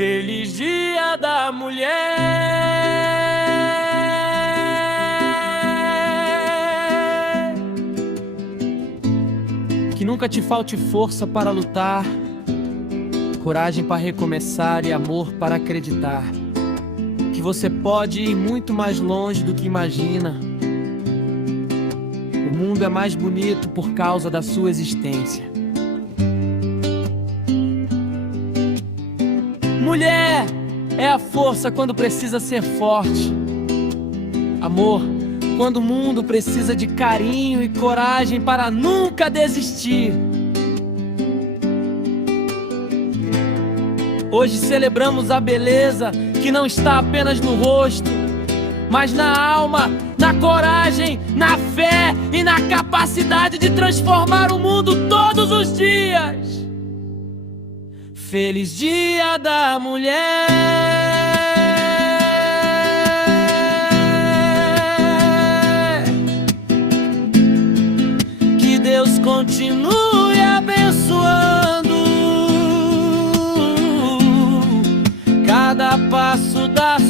Feliz Dia da Mulher. Que nunca te falte força para lutar, coragem para recomeçar e amor para acreditar que você pode ir muito mais longe do que imagina. O mundo é mais bonito por causa da sua existência. Mulher é a força quando precisa ser forte. Amor, quando o mundo precisa de carinho e coragem para nunca desistir. Hoje celebramos a beleza que não está apenas no rosto, mas na alma, na coragem, na fé e na capacidade de transformar o mundo todos os dias. Feliz Dia da Mulher. Que Deus continue abençoando cada passo da